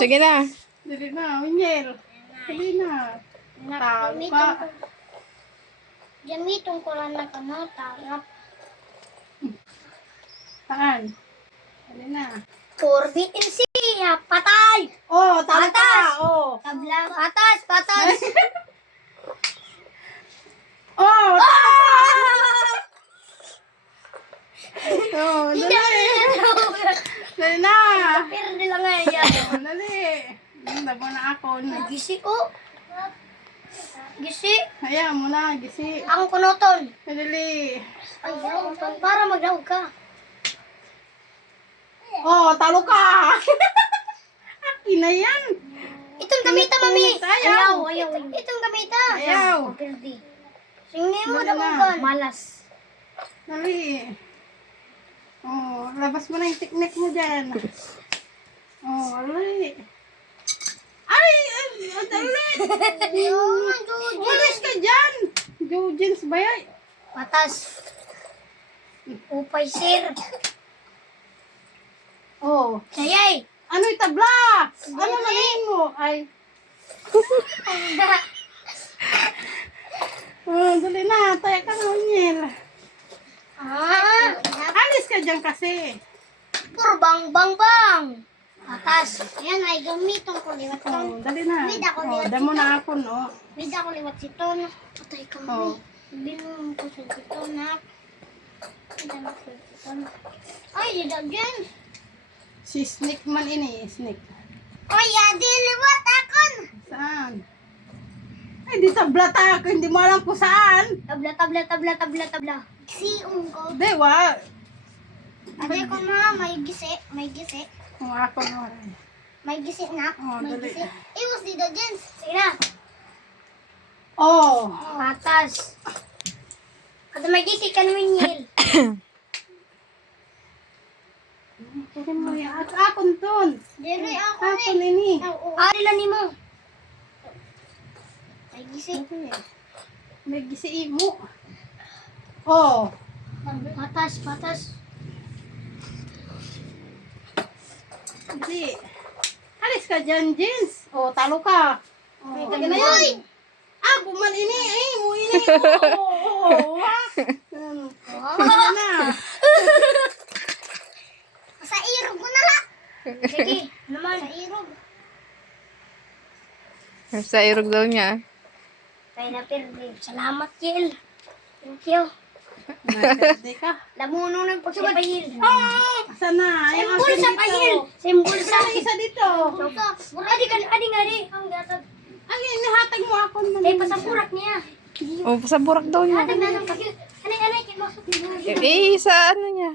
Sige na. Dali na, Winyel. Dali na. Talo ka. Gamiton ko lang na tarap. Saan? Dali na. Corby and siya, patay! Oh, talo ka. Patas! Oh. Tabla, patas! Oh, Ah! oh, Hindi dali. Dali na. Pero lang nga yan. Oh, dali. Dabo na ako. Gisi ko. Gisi. Hayaan mo na, gisi. Ang kunoton. Dali. Ay, kunoton. Para maglawag ka. Oh, talo ka. Akin na yan. Itong gamita, mami. Ayaw. Ayaw. Itong gamita. Ayaw. Pildi. Singin mo Dali na. daw malas. Dali. Oh, labas mo na yung teknik mo dyan. Oh, dali. Ay, dali. Walis ka dyan. Jojins ba yan? Patas. Upay sir. Oh, Sayay. ano yung tabla? Ano naging mo? Ay, oh, dali na. Tayo ka na, Niel. Alis ka dyan kasi. Puro bang. Patas. Yan ay gamiton ko liwat Oh, ko. dali na. Wait, ako Oh, liwat damo na ako, no? Bida ko liwat siton. Patay ka Oh. mo. Binong ko sa siton na. Bida ko sa siton. Ay, dida dyan. Si Snake man ini, Snake. Ay, adi liwat akon. Saan? Ay, di tabla tayo. Hindi mo alam kung saan. Tabla. Siung ko. Dewa. Adi ko na, may gisi. Kung ako mo. May gisi na. Oh, May dali. gisi. Iwas dida dyan. Sige na. Oh. Patas. Kada may gisi ka naman yel. Kasi mo yan. At akon ton. Dere ako Akon eh. ini. Ari lang ni mo. May gisi. May gisi mo. Oh. Patas. Hindi. Alis ka dyan, Jins. Oh, talo ka. Oh, Uy! Ah, buman ini. Ay, mo ini. Oh. Ano na. Sa irog mo na lang. Sige, naman. Sa irog. Sa irog daw niya. Kaya na pirdi. Salamat, Yel. Thank you. Hindi ka. Lamuno ng pagsubad. Ah, sana. Yung Simbol akin sa dito. pahil. Simbol sa Sana isa dito. Adi. Ang gatag. Ay, nahatag mo ako. Ay, pasapurak niya. O, sa burak daw niya. Hatag na ng pagkil. Anay, kinusok niya. Sa ano niya.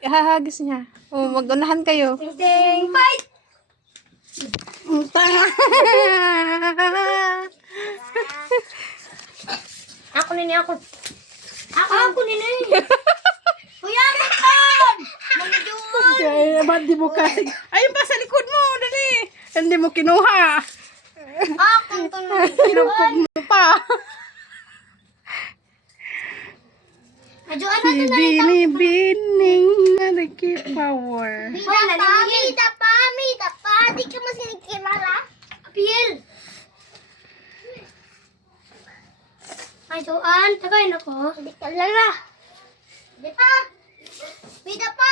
Ihahagis niya. O, mag-unahan kayo. Ting, fight! Tanga. Ako nini. Ako nini. Kuya, makan! Mangyun! Ay, ba't di mo kasi? Ayun pa sa likod mo, dali. Hindi mo kinuha. Ako tulungan. Kinupog mo pa. Medyo ano to na rin. Binibining Maliki Power. Mida pa. Di ka mas kinikilala. Apiel. Ay, tuan. Tagayin ako. Hindi ka lala. Hindi pa. Mida pa.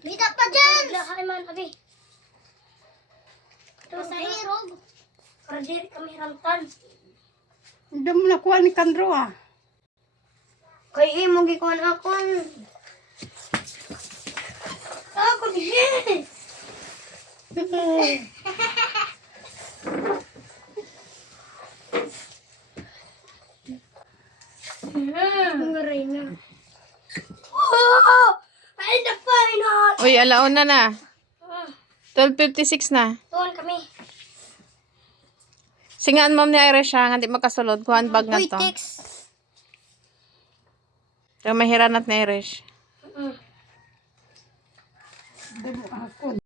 Mida pa dyan. Lahay man, abi. Ito sa irog. Kardir kami ramtan. Hindi mo nakuha ni Kandro ah. Kay mo gikuan akon. Ako din. Ngaray na. Oh! Ay, the final! Uy, alauna na. 12:56 na. Tuwan kami. Singaan ma'am ni Irish siya, hindi makasulod. Kuhan bag na Uy, to. text. Kaya mahiranat ni Irish. Mm. Hindi mo ako.